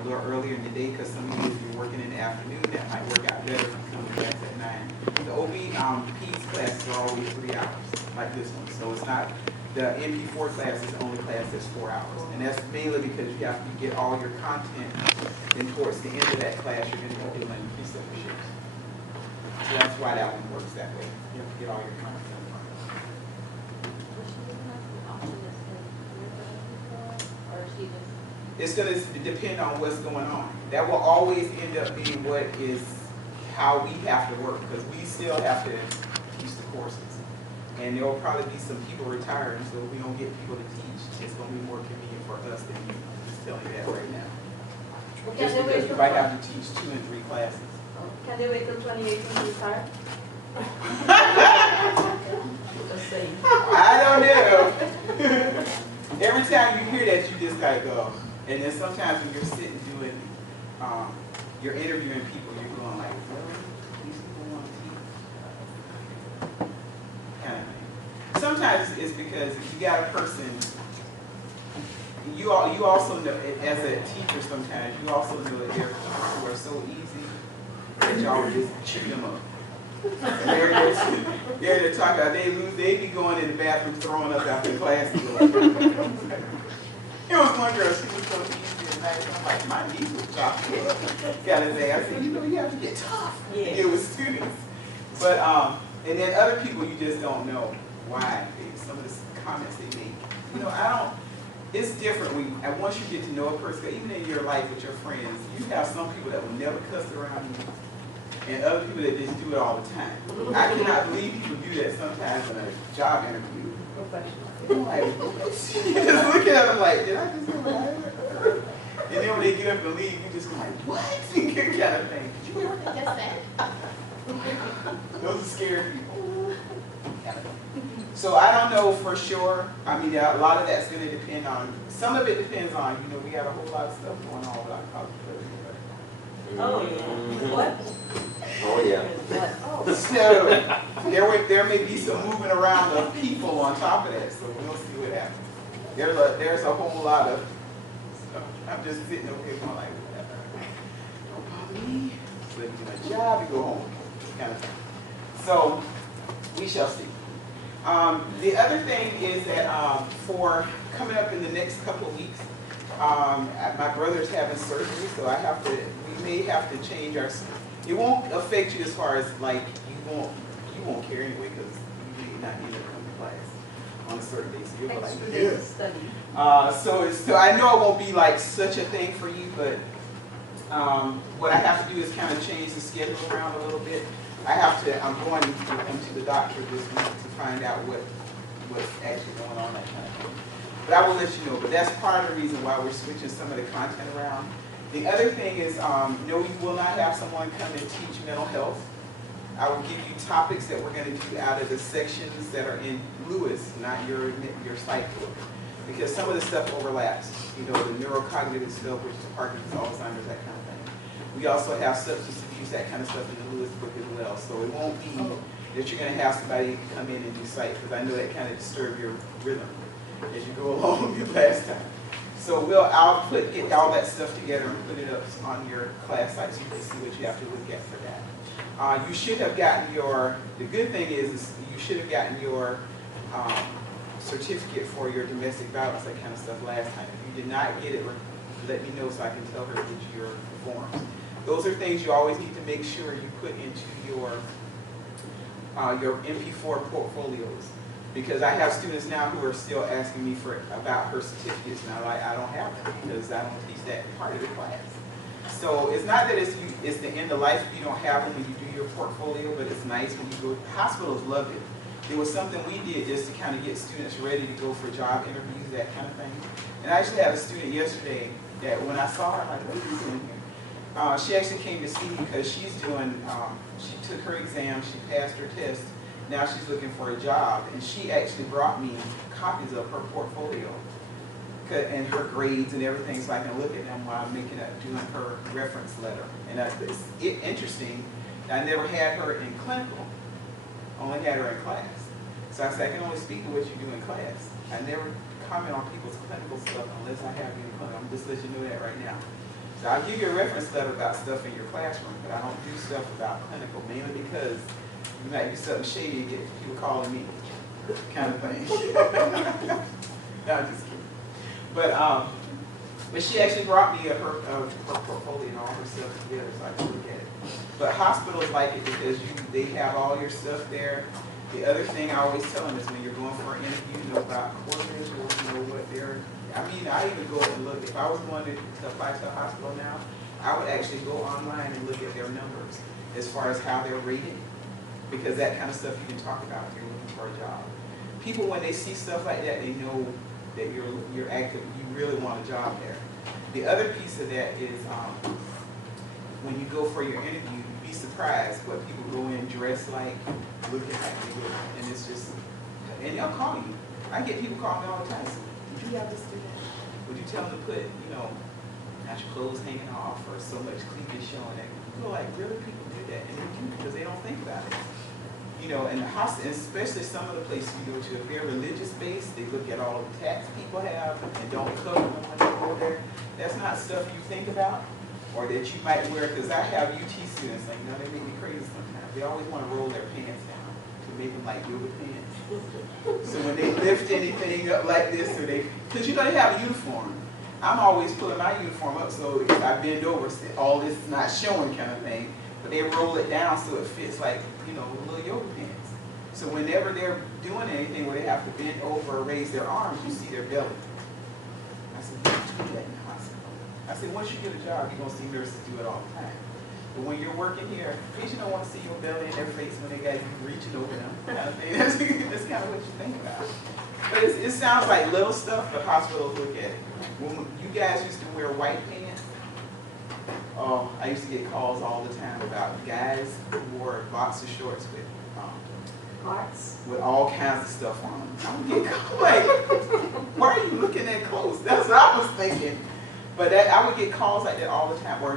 a little earlier in the day, because some of you, if you're working in the afternoon, that might work out better if you come to class at 9. The OB PEDS classes are always 3 hours, like this one. So it's not, the MP4 class is the only class that's 4 hours. And that's mainly because you have to get all your content, and towards the end of that class, you're going to be doing preceptorships. So that's why that one works that way. You have to get all your content. It's going to depend on what's going on. That will always end up being what is how we have to work, because we still have to teach the courses. And there will probably be some people retiring, so if we don't get people to teach, it's going to be more convenient for us than you. I'm just telling you that right now. Just because you might have to teach 2 and 3 classes. Can they wait till 2018 to retire? Just saying. I don't know. Every time you hear that, you just gotta go. And then sometimes when you're sitting doing, you're interviewing people, you're going like, really? These people want to teach? Kind of thing. Sometimes it's because you got a person, you also know, as a teacher sometimes, you also know that there are people who are so easy that y'all would just chew them up. They're talking about they be going in the bathroom throwing up after class. There was one girl, she was so easy and nice. I'm like, my knees were chopped up. Got his ass. I said, you know, you have to get tough. Yeah. It was students. But, and then other people you just don't know why. Some of the comments they make. You know, it's different and once you get to know a person, even in your life with your friends, you have some people that will never cuss around you, and other people that just do it all the time. I cannot believe people do that sometimes in a job interview. I'm like, just looking at them like, did I just hear what I heard? And then when they get up and leave, you just go like, what? kind of thing. Did you hear what they just said? Those are scary people. So I don't know for sure. I mean, a lot of that's going to depend on, some of it depends on, you know, we got a whole lot of stuff going on with our college program. Oh, yeah. What? Oh, yeah. So there may be some moving around of people on top of that, so we'll see what happens. There's a whole lot of stuff. I'm just sitting over here going like, whatever. Don't bother me. Just let me do my job and go home. Kind of thing. So we shall see. The other thing is that for coming up in the next couple of weeks, my brother's having surgery, so we may have to change our. It won't affect you as far as like you won't care anyway, because you may not need to come to class on a certain day. So you'll be like, Extra days of study. So I know it won't be like such a thing for you, but what I have to do is kind of change the schedule around a little bit. I'm going into the doctor this week to find out what's actually going on, that kind of thing. But I will let you know. But that's part of the reason why we're switching some of the content around. The other thing is, no, we will not have someone come and teach mental health. I will give you topics that we're going to do out of the sections that are in Lewis, not your psych book, because some of the stuff overlaps. You know, the neurocognitive stuff, which is Parkinson's, Alzheimer's, that kind of thing. We also have substance abuse, that kind of stuff in the Lewis book as well. So it won't be that you're going to have somebody come in and do psych, because I know that kind of disturbs your rhythm as you go along with last time. So I'll get all that stuff together and put it up on your class site so you can see what you have to look at for that. You should have gotten the good thing is you should have gotten your certificate for your domestic violence, that kind of stuff last time. If you did not get it, let me know so I can tell her to get your forms. Those are things you always need to make sure you put into your MP4 portfolios. Because I have students now who are still asking me about her certificates, and I don't have them because I don't teach that part of the class. So it's not that it's the end of life if you don't have them when you do your portfolio, but it's nice when you go. Hospitals love it. It was something we did just to kind of get students ready to go for job interviews, that kind of thing. And I actually had a student yesterday that when I saw her, I'm like, what are you doing here? She actually came to see me because she's doing, she took her exam, she passed her test. Now she's looking for a job, and she actually brought me copies of her portfolio and her grades and everything, so I can look at them while I'm doing her reference letter. And it's interesting. I never had her in clinical, only had her in class. So I said, I can only speak to what you do in class. I never comment on people's clinical stuff unless I have you in clinical. I'm just letting you know that right now. So I'll give you a reference letter about stuff in your classroom, but I don't do stuff about clinical, mainly because you might do something shady and get people calling me, kind of thing. No, I'm just kidding. But she actually brought me her portfolio and all her stuff together so I can look at it. But hospitals like it because they have all your stuff there. The other thing I always tell them is when you're going for an interview, know about coordinators, know what they're. I mean, I even go and look. If I was going to apply to a hospital now, I would actually go online and look at their numbers as far as how they're rated, because that kind of stuff you can talk about if you're looking for a job. People, when they see stuff like that, they know that you're active. You really want a job there. The other piece of that is when you go for your interview, you'd be surprised what people go in dressed like, looking like they look, and it's just, and they'll call you. I get people calling me all the time. So, would you have this student? Would you tell them to put, not your clothes hanging off or so much cleavage showing? That people are like, really, people do that, and they do because they don't think about it. And the hospital, especially some of the places you go to, if they're religious based, they look at all the tax people have and don't cover them when they go there. That's not stuff you think about or that you might wear, because I have UT students, like, they make me crazy sometimes. They always want to roll their pants down to make them like yoga pants. So when they lift anything up like this, or because they have a uniform. I'm always pulling my uniform up so if I bend over, all this is not showing kind of thing. But they roll it down so it fits like, little yoga pants. So whenever they're doing anything where they have to bend over or raise their arms, you see their belly. I said, you do that in the hospital. I said, once you get a job, you're going to see nurses do it all the time. But when you're working here, patients don't want to see your belly in their face when they got you reaching over them. Kind of thing. That's kind of what you think about. But it sounds like little stuff, but hospitals look at it. When you guys used to wear white pants, I used to get calls all the time about guys who wore boxer shorts with all kinds of stuff on them. I would get calls like, why are you looking that close? That's what I was thinking. But I would get calls like that all the time. Or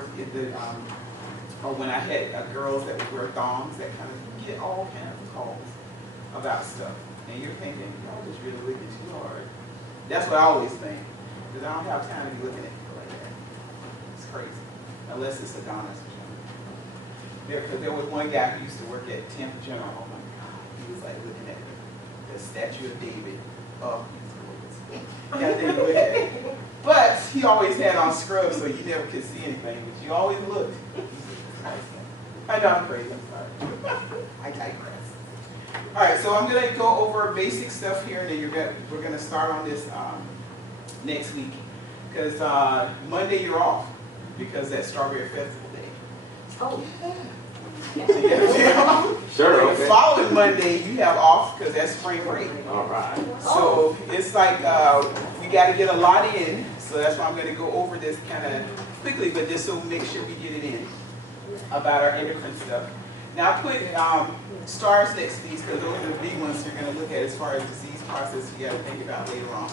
when I had girls that would wear thongs, that kind of, you get all kinds of calls about stuff. And you're thinking, y'all just really looking too hard. That's what I always think. Because I don't have time to be looking at people like that. It's crazy. Unless it's Adonis or something. Because there was one guy who used to work at Tampa General. Oh my God. He was like looking at the statue of David. Oh, but he always had on scrubs, so you never could see anything. But you always looked. I know I'm crazy. I'm sorry. I digress. All right, so I'm going to go over basic stuff here, and then we're going to start on this next week. Because Monday you're off, because that's Strawberry Festival Day. Oh. Yeah. Sure, okay. The following Monday you have off, because that's spring break. All right. So it's like we got to get a lot in, so that's why I'm going to go over this kind of quickly, but just so make sure we get it in about our endocrine stuff. Now I put stars next to these because those are the big ones you're going to look at as far as disease process you got to think about later on.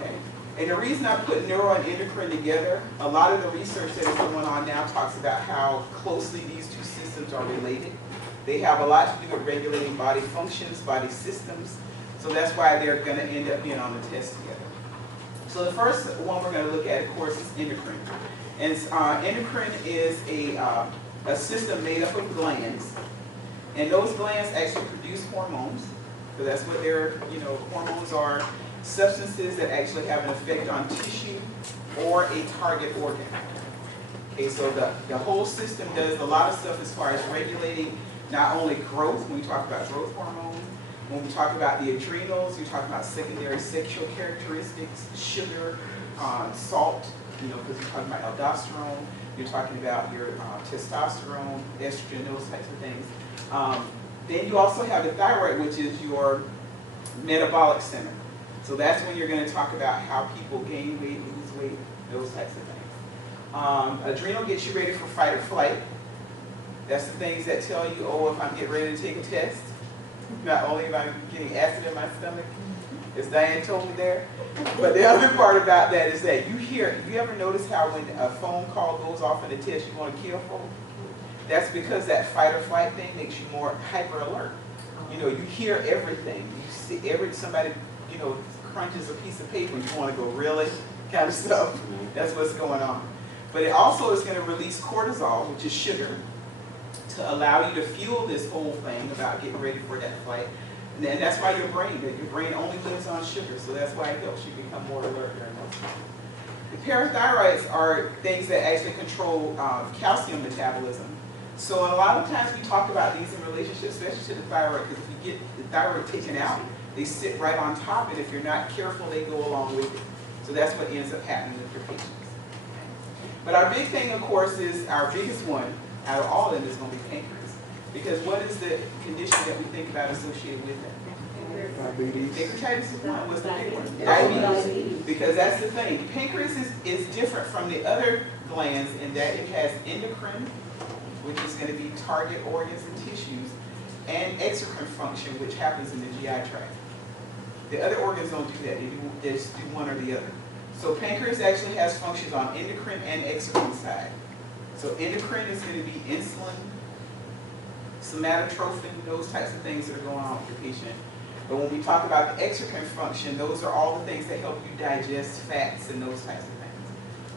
Okay. And the reason I put neuro and endocrine together, a lot of the research that is going on now talks about how closely these two systems are related. They have a lot to do with regulating body functions, body systems. So that's why they're going to end up being on the test together. So the first one we're going to look at, of course, is endocrine. And endocrine is a system made up of glands. And those glands actually produce hormones. So that's what their hormones are. Substances that actually have an effect on tissue or a target organ. Okay, so the whole system does a lot of stuff as far as regulating not only growth, when we talk about growth hormone, when we talk about the adrenals, you talk about secondary sexual characteristics, sugar, salt, because you're talking about aldosterone, you're talking about your testosterone, estrogen, those types of things. Then you also have the thyroid, which is your metabolic center. So that's when you're going to talk about how people gain weight, lose weight, those types of things. Adrenal gets you ready for fight or flight. That's the things that tell you, oh, if I'm getting ready to take a test, not only am I getting acid in my stomach, as Diane told me there, but the other part about that is that you ever notice how when a phone call goes off in a test, you want to kill folks? That's because that fight or flight thing makes you more hyper alert. You hear everything. You see somebody, crunches a piece of paper and you want to go, really? Kind of stuff. That's what's going on. But it also is going to release cortisol, which is sugar, to allow you to fuel this whole thing about getting ready for that flight. And that's why your brain only lives on sugar, so that's why it helps you become more alert during those times. The parathyroids are things that actually control calcium metabolism. So a lot of times we talk about these in relationship, especially to the thyroid, because if you get the thyroid taken out, they sit right on top, and if you're not careful, they go along with it. So that's what ends up happening with your patients. But our big thing, of course, is our biggest one out of all of them is going to be pancreas. Because what is the condition that we think about associated with that? Diabetes. Pancreatitis is one. What's the big one? Diabetes. Because that's the thing. Pancreas is different from the other glands in that it has endocrine, which is going to be target organs and tissues, and exocrine function, which happens in the GI tract. The other organs don't do that. They just do one or the other. So pancreas actually has functions on endocrine and exocrine side. So endocrine is going to be insulin, somatotrophin, those types of things that are going on with the patient. But when we talk about the exocrine function, those are all the things that help you digest fats and those types of things.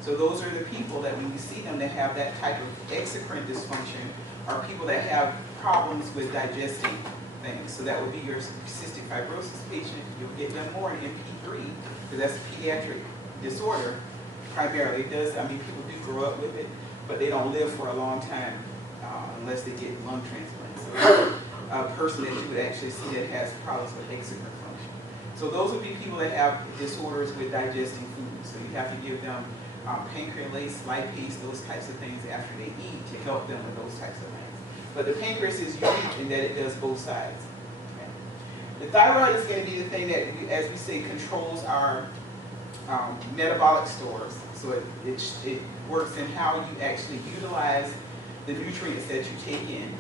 So those are the people that when you see them that have that type of exocrine dysfunction are people that have problems with digesting things. So that would be your cystic fibrosis patient. You'll get them more in MP3, because that's a pediatric disorder primarily. It does, I mean, people do grow up with it, but they don't live for a long time unless they get lung transplants. So a person that you would actually see that has problems with exocrine function. So those would be people that have disorders with digesting food. So you have to give them pancrease, lipase, those types of things after they eat to help them with those types of things. But the pancreas is unique in that it does both sides. Okay. The thyroid is going to be the thing that, as we say, controls our metabolic stores. So it works in how you actually utilize the nutrients that you take in.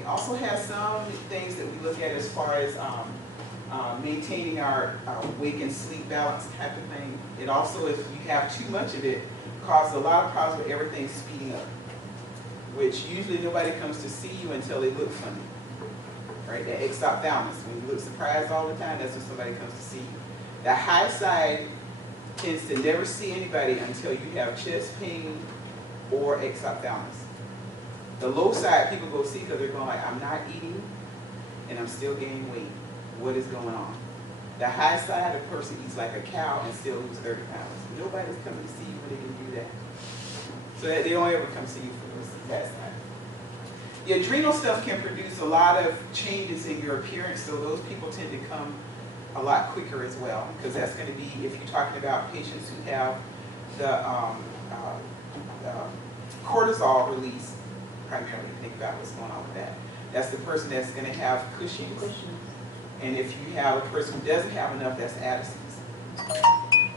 It also has some things that we look at as far as maintaining our wake and sleep balance type of thing. It also, if you have too much of it, causes a lot of problems with everything speeding up, which usually nobody comes to see you until they look funny, right? That exophthalmos, when you look surprised all the time, that's when somebody comes to see you. The high side tends to never see anybody until you have chest pain or exophthalmos. The low side people go see because they're going like, I'm not eating and I'm still gaining weight. What is going on? The high side, a person eats like a cow and still lose 30 pounds. Nobody's coming to see you when they can do that. So that they don't ever come see you for that side. The adrenal stuff can produce a lot of changes in your appearance, so those people tend to come a lot quicker as well, because that's going to be, if you're talking about patients who have the cortisol release, primarily, think about what's going on with that. That's the person that's going to have Cushing's. And if you have a person who doesn't have enough, that's Addison's.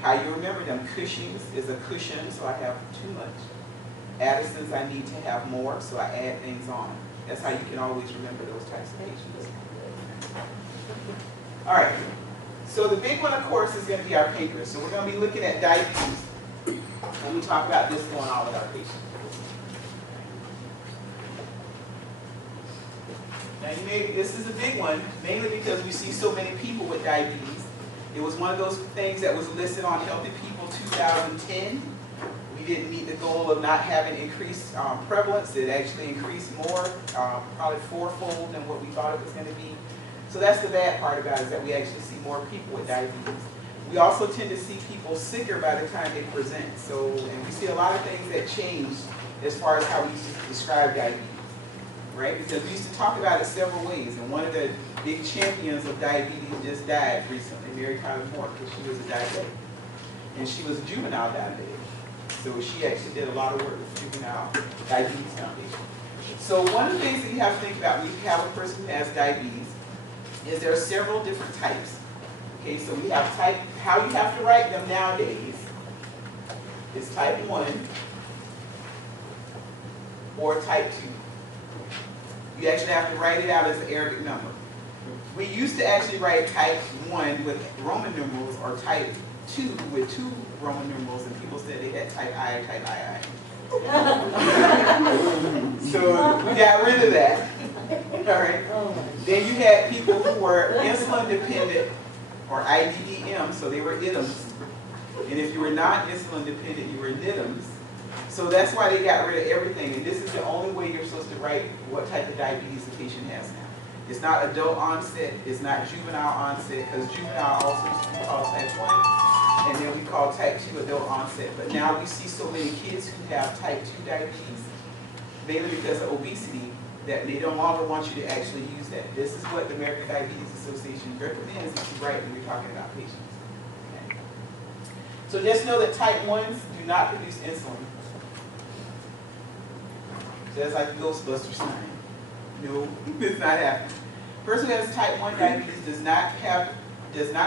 How you remember them, Cushing's is a cushion, so I have too much. Addison's, I need to have more, so I add things on. That's how you can always remember those types of patients. All right, so the big one, of course, is going to be our pancreas. So we're going to be looking at diabetes when we talk about this going on with our patients. Now, this is a big one, mainly because we see so many people with diabetes. It was one of those things that was listed on Healthy People 2010. We didn't meet the goal of not having increased prevalence. It actually increased more, probably fourfold than what we thought it was going to be. So that's the bad part about it, is that we actually see more people with diabetes. We also tend to see people sicker by the time they present. So, and we see a lot of things that change as far as how we used to describe diabetes. Right? Because we used to talk about it several ways, and one of the big champions of diabetes just died recently, Mary Tyler Moore, because she was a diabetic. And she was a juvenile diabetic. So she actually did a lot of work with Juvenile Diabetes Foundation. So one of the things that you have to think about when you have a person who has diabetes is there are several different types. Okay, so we have type, how you have to write them nowadays is type 1 or type 2. You actually have to write it out as an Arabic number. We used to actually write type 1 with Roman numerals or type 2 with 2 Roman numerals, and people said they had type I, type II. So we got rid of that. All right. Then you had people who were insulin dependent or IDDM, so they were IDMs. And if you were not insulin dependent, you were NIDMs. So that's why they got rid of everything. And this is the only way you're supposed to write what type of diabetes the patient has now. It's not adult onset, it's not juvenile onset, because juvenile also used to be called type 1, and then we call type 2 adult onset. But now we see so many kids who have type 2 diabetes, mainly because of obesity, that they no longer want you to actually use that. This is what the American Diabetes Association recommends that you write when you're talking about patients. Okay. So just know that type 1s do not produce insulin. So that's like the Ghostbuster sign. No, it's not happening. Person who has type 1 diabetes does not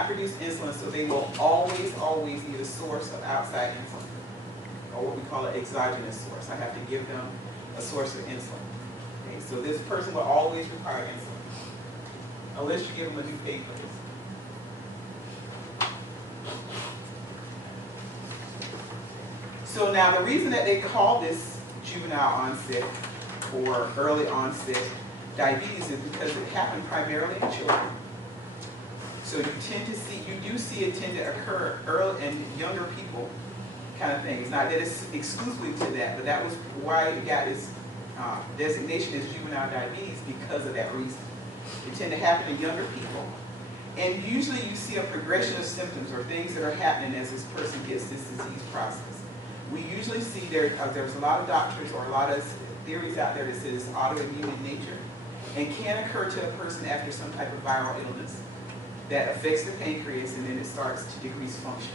produce insulin, so they will always need a source of outside insulin, or what we call an exogenous source. I have to give them a source of insulin. Okay, so this person will always require insulin, unless you give them a new pancreas. So now the reason that they call this juvenile onset or early onset diabetes is because it happened primarily in children. So you do see it tend to occur early in younger people, kind of thing. It's not that it's exclusively to that, but that was why it got its designation as juvenile diabetes, because of that reason. It tend to happen in younger people. And usually you see a progression of symptoms or things that are happening as this person gets this disease process. We usually see there's a lot of doctors or a lot of theories out there that say it's autoimmune in nature and can occur to a person after some type of viral illness that affects the pancreas, and then it starts to decrease function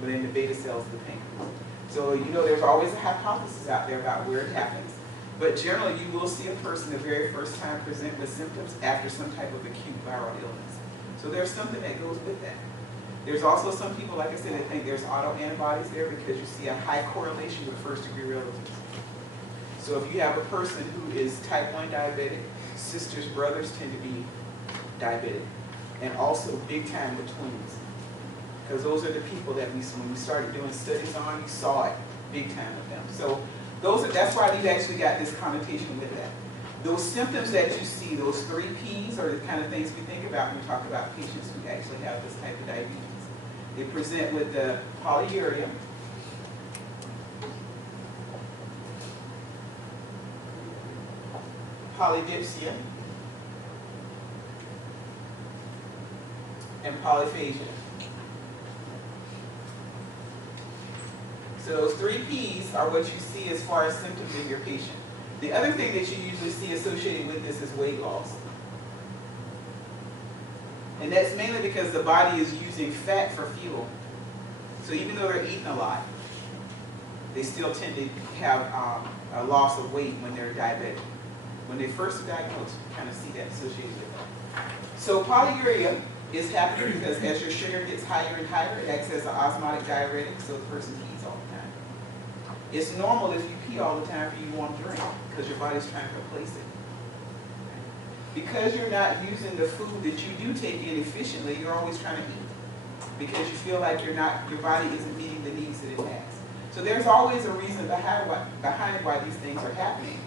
within the beta cells of the pancreas. So you know there's always a hypothesis out there about where it happens, but generally you will see a person the very first time present with symptoms after some type of acute viral illness. So there's something that goes with that. There's also some people, like I said, that think there's autoantibodies there because you see a high correlation with first-degree relatives. So if you have a person who is type 1 diabetic, sisters, brothers tend to be diabetic, and also big time with twins. Because those are the people that when we started doing studies on, we saw it big time with them. So that's why we've actually got this connotation with that. Those symptoms that you see, those 3 Ps, are the kind of things we think about when we talk about patients who actually have this type of diabetes. They present with the polyuria, polydipsia, and polyphagia. So those 3 Ps are what you see as far as symptoms in your patient. The other thing that you usually see associated with this is weight loss. And that's mainly because the body is using fat for fuel. So even though they're eating a lot, they still tend to have a loss of weight when they're diabetic. When they first are diagnosed, you kind of see that associated with that. So polyuria is happening because as your sugar gets higher and higher, it acts as an osmotic diuretic, so the person pees all the time. It's normal if you pee all the time for you to want to drink because your body's trying to replace it. Because you're not using the food that you do take in efficiently, you're always trying to eat because you feel like your body isn't meeting the needs that it has. So there's always a reason behind why these things are happening,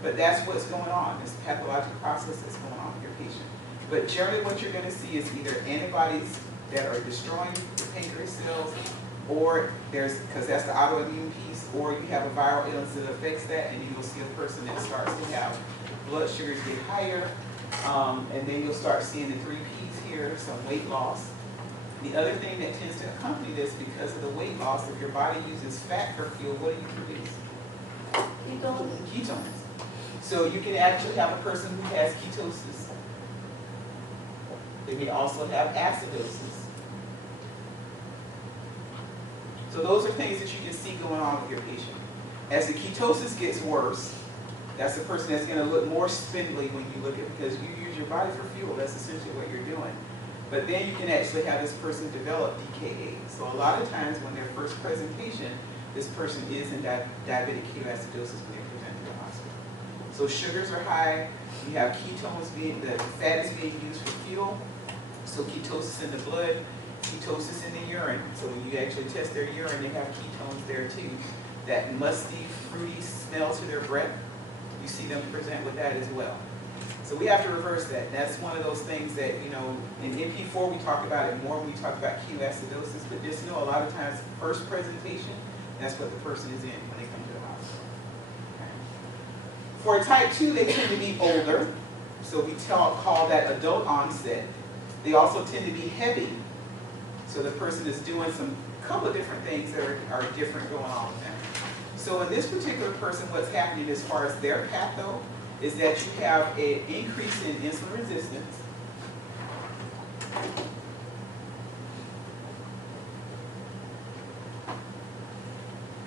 but that's what's going on. This pathological process that's going on with your patient. But generally what you're going to see is either antibodies that are destroying the pancreas cells, or because that's the autoimmune piece, or you have a viral illness that affects that, and you'll see a person that starts to have blood sugars get higher, and then you'll start seeing the 3 Ps here, some weight loss. The other thing that tends to accompany this, because of the weight loss, if your body uses fat for fuel, what do you produce? Ketones. Ketones. So you can actually have a person who has ketosis. They may also have acidosis. So those are things that you can see going on with your patient. As the ketosis gets worse, that's the person that's going to look more spindly when you look at, because you use your body for fuel. That's essentially what you're doing. But then you can actually have this person develop DKA. So a lot of times when their first presentation, this person is in diabetic ketoacidosis when they present to the hospital. So sugars are high. You have ketones the fat is being used for fuel. So ketosis in the blood, ketosis in the urine. So when you actually test their urine, they have ketones there too. That musty, fruity smell to their breath, you see them present with that as well. So we have to reverse that. That's one of those things that, you know, in NP4 we talk about it more when we talk about ketoacidosis, but just know a lot of times first presentation, that's what the person is in when they come to the hospital. Okay. For type 2, they tend to be older, so we call that adult onset. They also tend to be heavy, so the person is doing couple of different things that are different going on with them. So in this particular person, what's happening as far as their patho is that you have an increase in insulin resistance.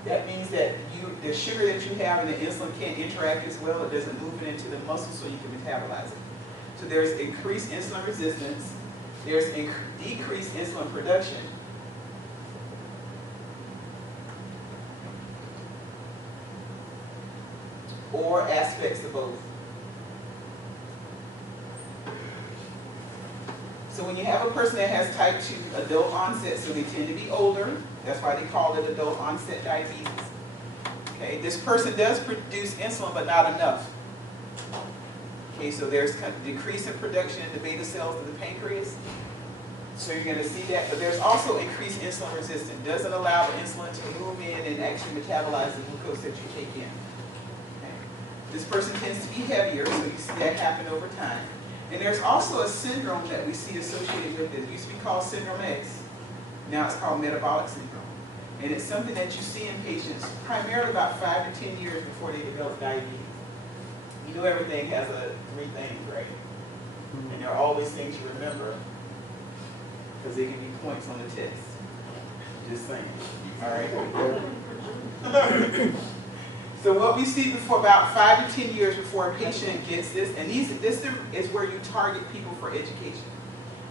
That means that the sugar that you have in the insulin can't interact as well. It doesn't move it into the muscle so you can metabolize it. So there's increased insulin resistance. There's decreased insulin production. Or aspects of both. So when you have a person that has type 2 adult onset, so they tend to be older, that's why they call it adult onset diabetes. Okay, this person does produce insulin, but not enough. Okay, so there's kind of decrease in production in the beta cells of the pancreas. So you're going to see that, but there's also increased insulin resistance. It doesn't allow the insulin to move in and actually metabolize the glucose that you take in. Okay. This person tends to be heavier, so you see that happen over time. And there's also a syndrome that we see associated with it. It used to be called syndrome X. Now it's called metabolic syndrome. And it's something that you see in patients primarily about 5 to 10 years before they develop diabetes. You know everything has 3 things, right? And there are always things you remember because they can be points on the test. Just saying. All right? So what we see before about 5 to 10 years before a patient gets this, and this is where you target people for education.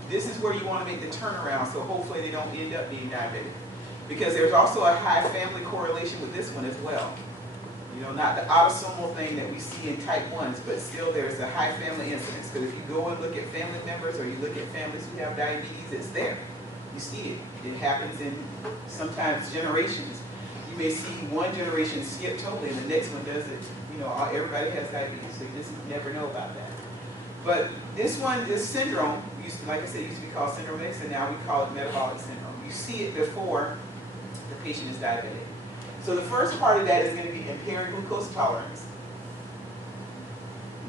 This is where you want to make the turnaround so hopefully they don't end up being diabetic. Because there's also a high family correlation with this one as well. You know, not the autosomal thing that we see in type 1s, but still there's a high family incidence. Because if you go and look at family members or you look at families who have diabetes, it's there. You see it. It happens in sometimes generations. You may see one generation skip totally and the next one does it. You know, everybody has diabetes, so you just never know about that. But this one, this syndrome, like I said, it used to be called syndrome X, and now we call it metabolic syndrome. You see it before the patient is diabetic. So the first part of that is going to be impaired glucose tolerance.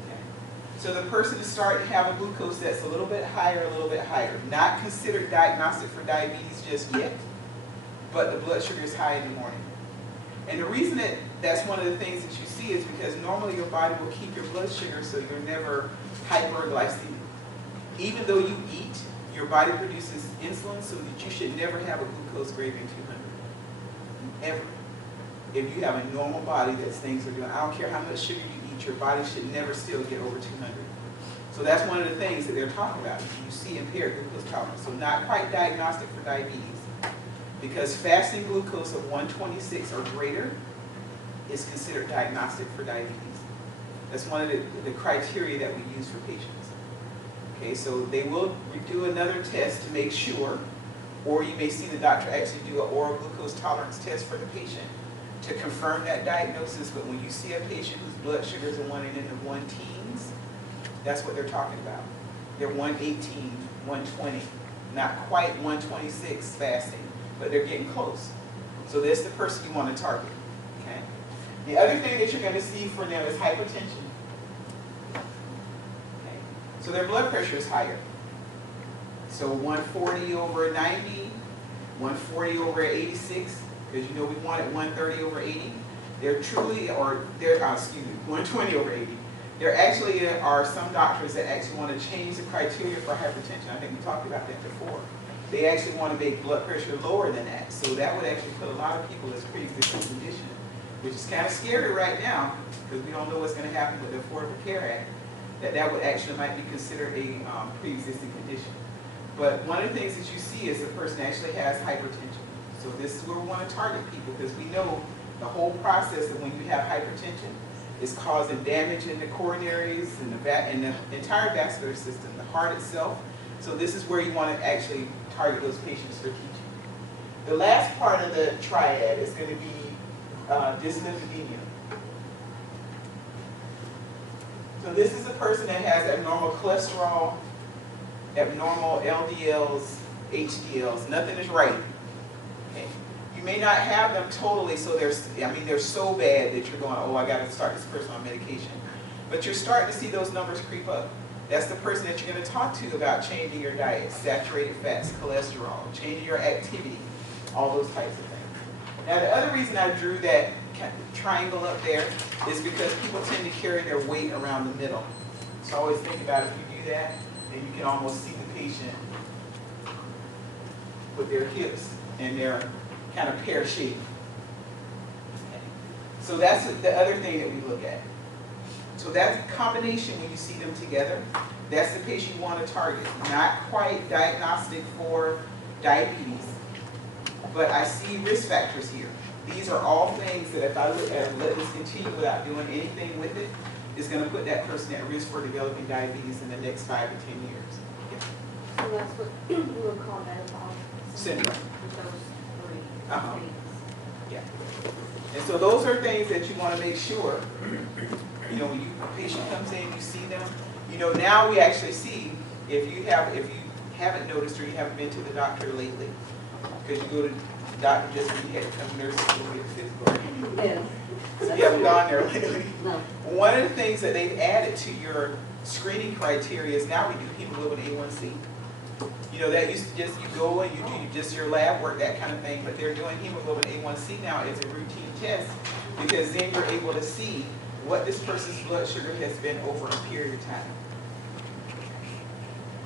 Okay. So the person is starting to have a glucose that's a little bit higher, Not considered diagnostic for diabetes just yet, but the blood sugar is high in the morning. And the reason that that's one of the things that you see is because normally your body will keep your blood sugar so you're never hyperglycemic. Even though you eat, your body produces insulin so that you should never have a glucose greater than 200. Ever. If you have a normal body that things are doing, I don't care how much sugar you eat, your body should never still get over 200. So that's one of the things that they're talking about. You see impaired glucose tolerance. So not quite diagnostic for diabetes. Because fasting glucose of 126 or greater is considered diagnostic for diabetes. That's one of the criteria that we use for patients. Okay, so they will do another test to make sure, or you may see the doctor actually do an oral glucose tolerance test for the patient to confirm that diagnosis. But when you see a patient whose blood sugars are running in the 110s, that's what they're talking about. They're 118, 120, not quite 126 fasting, but they're getting close. So that's the person you want to target. Okay. The other thing that you're going to see for them is hypertension. Okay. So their blood pressure is higher. So 140 over 90, 140 over 86, because you know we want it 130 over 80. They're truly, or they're, 120 over 80. There actually are some doctors that actually want to change the criteria for hypertension. I think we talked about that before. They actually want to make blood pressure lower than that. So that would actually put a lot of people as pre-existing condition, which is kind of scary right now because we don't know what's going to happen with the Affordable Care Act, that would actually might be considered a pre-existing condition. But one of the things that you see is the person actually has hypertension. So this is where we want to target people because we know the whole process of when you have hypertension is causing damage in the coronaries and the entire vascular system, the heart itself. So this is where you want to actually target those patients for teaching. The last part of the triad is going to be dyslipidemia. So So this is a person that has abnormal cholesterol, abnormal LDLs, HDLs, nothing is right. Okay. You may not have them totally, so they're so bad that you're going, oh, I got to start this person on medication. But you're starting to see those numbers creep up. That's the person that you're going to talk to about changing your diet, saturated fats, cholesterol, changing your activity, all those types of things. Now, the other reason I drew that triangle up there is because people tend to carry their weight around the middle. So I always think about if you do that, then you can almost see the patient with their hips and their kind of pear-shaped. Okay. So that's the other thing that we look at. So that's a combination when you see them together. That's the patient you want to target. Not quite diagnostic for diabetes, but I see risk factors here. These are all things that if I look at let this continue without doing anything with it, is going to put that person at risk for developing diabetes in the next 5 to 10 years. Yeah. So that's what we would call metabolic Syndrome. with those three Uh-huh. things. Yeah. And so those are things that you want to make sure, when a patient comes in, you see them. Now we actually see if you haven't noticed or you haven't been to the doctor lately, because you go to the doctor just when you had to come to nursing school to get a physical. Yes. So you haven't gone there lately. No. One of the things that they've added to your screening criteria is now we do hemoglobin A1C. That used to just you go and you do just your lab work, that kind of thing, but they're doing hemoglobin A1C now as a routine test because then you're able to see what this person's blood sugar has been over a period of time.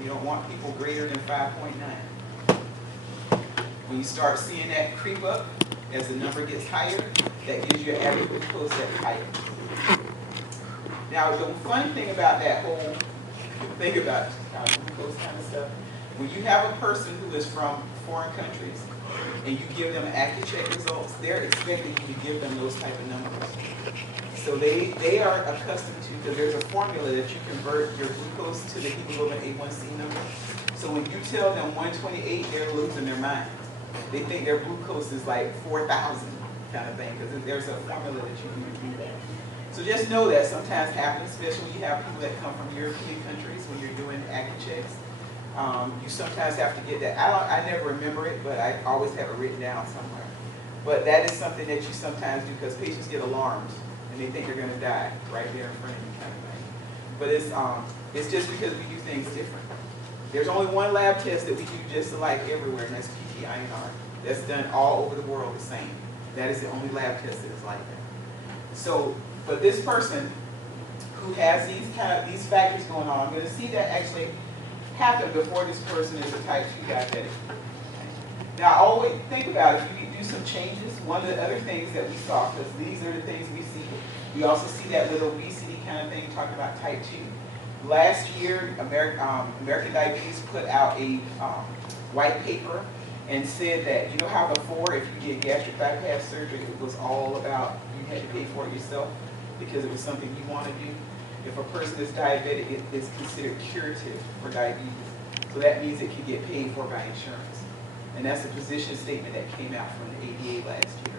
You don't want people greater than 5.9. When you start seeing that creep up, as the number gets higher, that gives you an average glucose that's higher. Now, the funny thing about that whole thing about glucose kind of stuff, when you have a person who is from foreign countries and you give them AccuCheck results, they're expecting you to give them those type of numbers. So they are accustomed to, because there's a formula that you convert your glucose to the hemoglobin A1C number. So when you tell them 128, they're losing their mind. They think their glucose is like 4,000 kind of thing, because there's a formula that you can do that. So just know that sometimes happens, especially when you have people that come from European countries when you're doing AccuChecks. You sometimes have to get that. I never remember it, but I always have it written down somewhere. But that is something that you sometimes do because patients get alarmed and they think they're going to die right there in front of you, kind of thing. But it's just because we do things different. There's only one lab test that we do just alike everywhere, and that's PT-INR. That's done all over the world the same. That is the only lab test that is like that. So, but this person who has these factors going on, I'm going to see that actually happen before this person is a type 2 diabetic. Now, always think about it. If you do some changes, one of the other things that we saw, because these are the things we see, we also see that with obesity kind of thing, talking about type 2. Last year, American Diabetes put out a white paper and said that, how before if you did gastric bypass surgery, it was all about you had to pay for it yourself because it was something you want to do. If a person is diabetic, it is considered curative for diabetes. So that means it can get paid for by insurance. And that's a position statement that came out from the ADA last year.